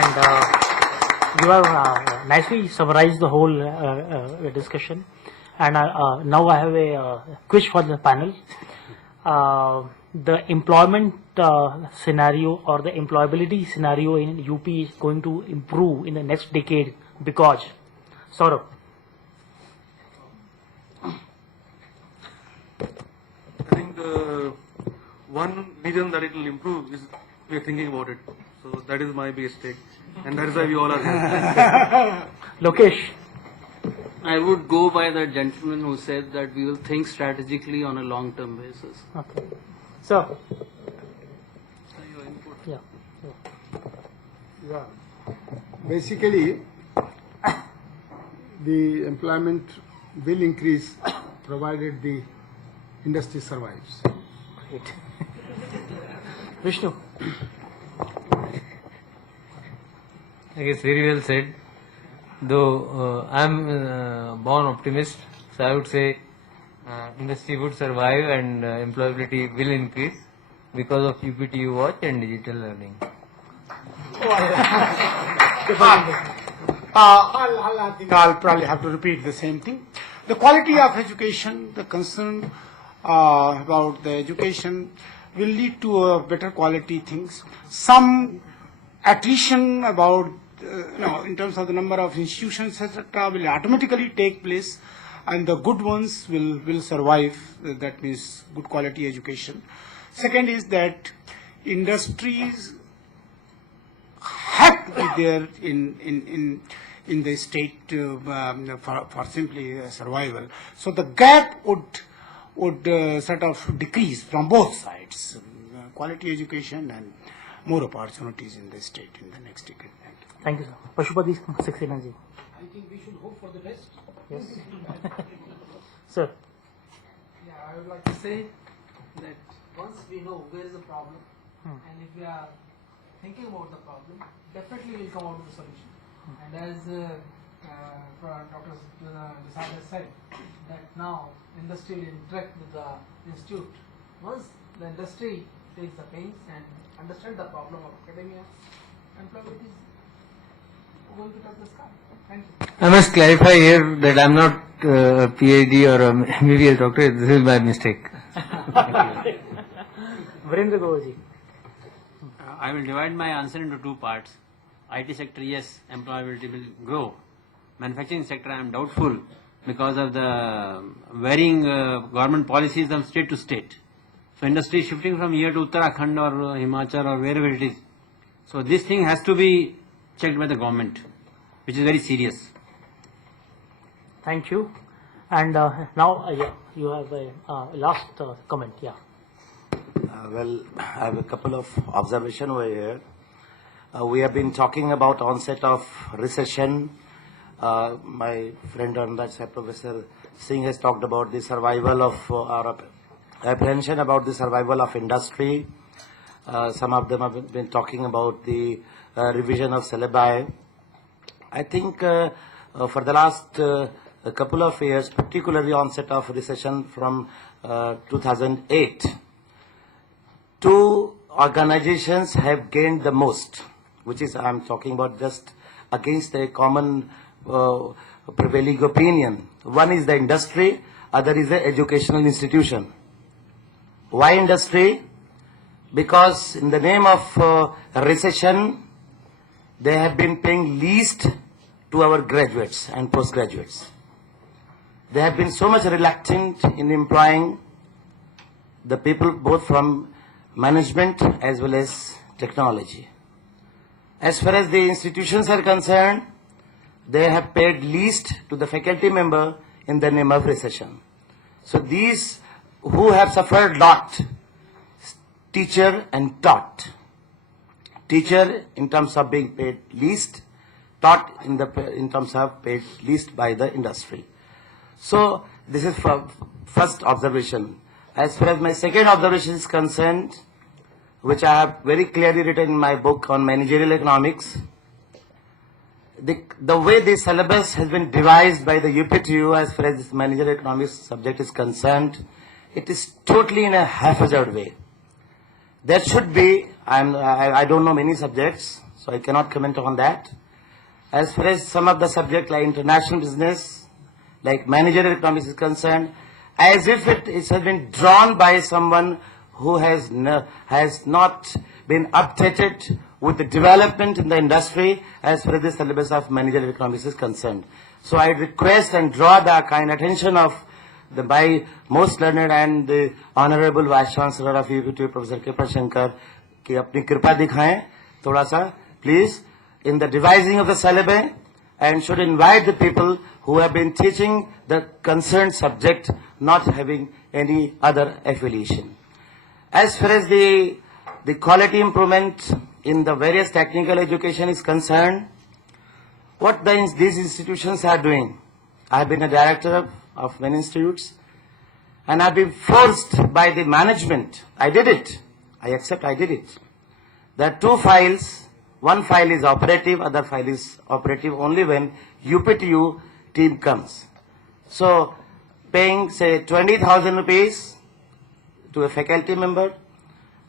and you have nicely summarized the whole discussion. And now I have a quiz for the panel. The employment scenario or the employability scenario in UP is going to improve in the next decade because, Saurabh. I think the one reason that it will improve is we are thinking about it. So that is my base take, and that is why we all are here. Lokesh. I would go by the gentleman who said that we will think strategically on a long-term basis. Okay. So. Yeah. Yeah. Basically, the employment will increase provided the industry survives. Great. Vishnu. I guess very well said. Though I am born optimist, so I would say industry would survive and employability will increase because of UPTU WATCH and digital learning. I think I'll probably have to repeat the same thing. The quality of education, the concern about the education will lead to better quality things. Some attrition about in terms of the number of institutions, etc., will automatically take place, and the good ones will survive. That means good quality education. Second is that industries have to be there in the state for simply survival. So the gap would sort of decrease from both sides, quality education and more opportunities in the state in the next decade. Thank you, sir. Pashupati Saxena ji. I think we should hope for the best. Yes. Sir. Yeah, I would like to say that once we know where is the problem, and if we are thinking about the problem, definitely we'll come out with a solution. And as Dr. Desai has said, that now industry will interact with the institute. Once the industry takes the pains and understand the problem of academia, employment is going to touch the sky. Thank you. I must clarify here that I am not a PhD or a MBBS doctor. This is my mistake. Virendra Goji. I will divide my answer into two parts. IT sector, yes, employability will grow. Manufacturing sector, I am doubtful because of the varying government policies from state to state. So industry is shifting from here to Uttarakhand or Himachal or wherever it is. So this thing has to be checked by the government, which is very serious. Thank you. And now, yeah, you have a last comment. Yeah. Well, I have a couple of observations over here. We have been talking about onset of recession. My friend on that side, Professor Singh, has talked about the survival of our apprehension about the survival of industry. Some of them have been talking about the revision of syllabi. I think for the last couple of years, particularly onset of recession from 2008, two organizations have gained the most, which is I'm talking about just against a common prevailing opinion. One is the industry, other is the educational institution. Why industry? Because in the name of recession, they have been paying least to our graduates and postgraduates. They have been so much reluctant in employing the people both from management as well as technology. As far as the institutions are concerned, they have paid least to the faculty member in the name of recession. So these who have suffered lot, teacher and taught. Teacher in terms of being paid least, taught in terms of paid least by the industry. So this is first observation. As far as my second observation is concerned, which I have very clearly written in my book on managerial economics, the way the syllabus has been devised by the UPTU as far as this managerial economics subject is concerned, it is totally in a haphazard way. There should be, I don't know many subjects, so I cannot comment on that. As far as some of the subject like international business, like managerial economics is concerned, as if it has been drawn by someone who has not been updated with the development in the industry as far as the syllabus of managerial economics is concerned. So I request and draw the kind attention of my most learned and the Honorable Vice Chancellor of UPTU, Professor K. Shankar, कि अपनी कृपा दिखाएं थोड़ा सा, please, in the devising of the syllabus, and should invite the people who have been teaching the concerned subject, not having any other affiliation. As far as the quality improvement in the various technical education is concerned, what these institutions are doing. I have been a director of many institutes, and I have been forced by the management. I did it. I accept I did it. There are two files. One file is operative, other file is operative only when UPTU team comes. So paying say 20,000 rupees to a faculty member,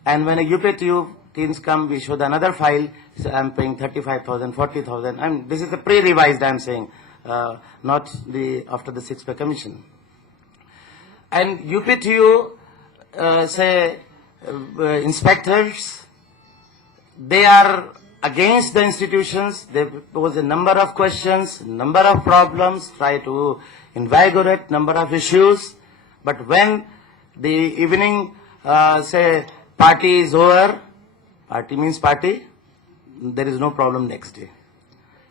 and when a UPTU teams come, we show the another file, so I'm paying 35,000, 40,000. And this is the pre-revised I'm saying, not the after the 6-pay commission. And UPTU inspectors, they are against the institutions. They pose a number of questions, number of problems, try to invigorate number of issues. But when the evening, party is over, party means party, there is no problem next day.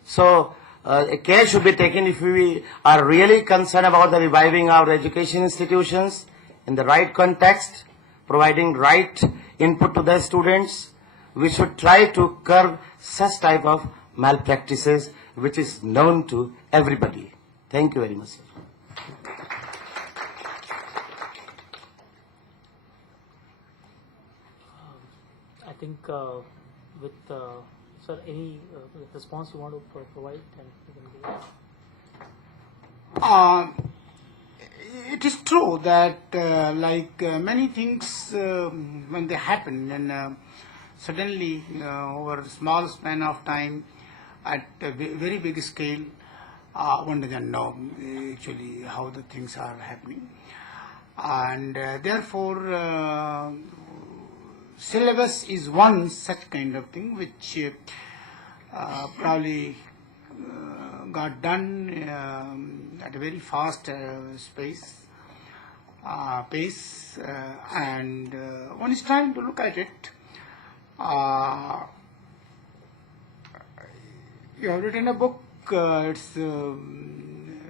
So care should be taken if we are really concerned about the reviving our education institutions in the right context, providing right input to the students. We should try to curb such type of malpractices which is known to everybody. Thank you very much, sir. I think with sir, any response you want to provide, and you can give it. It is true that many things when they happen and suddenly over a small span of time at a very big scale, one doesn't know actually how the things are happening, and therefore syllabus is one such kind of thing which probably got done at a very fast pace, and one is trying to look at it. You have written a book, it's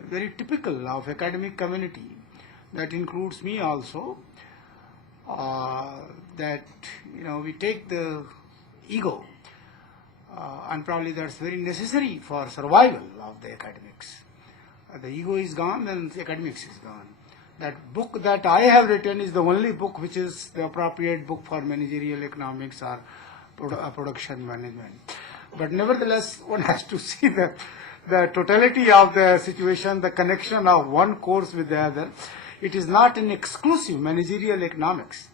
very typical of academic community, that includes me also, that we take the ego, and probably that's very necessary for survival of the academics. The ego is gone, then the academics is gone. That book that I have written is the only book which is the appropriate book for managerial economics or production management. But nevertheless, one has to see the totality of the situation, the connection of one course with the other. It is not an exclusive managerial economics.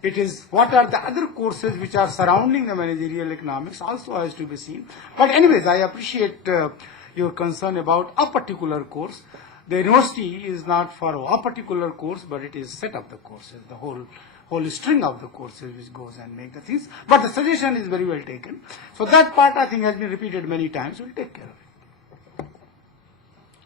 It is what are the other courses which are surrounding the managerial economics also has to be seen. But anyways, I appreciate your concern about a particular course. The university is not for a particular course, but it is set of the courses, the whole string of the courses which goes and make the things. But the suggestion is very well taken. So that part I think has been repeated many times. We'll take care of it.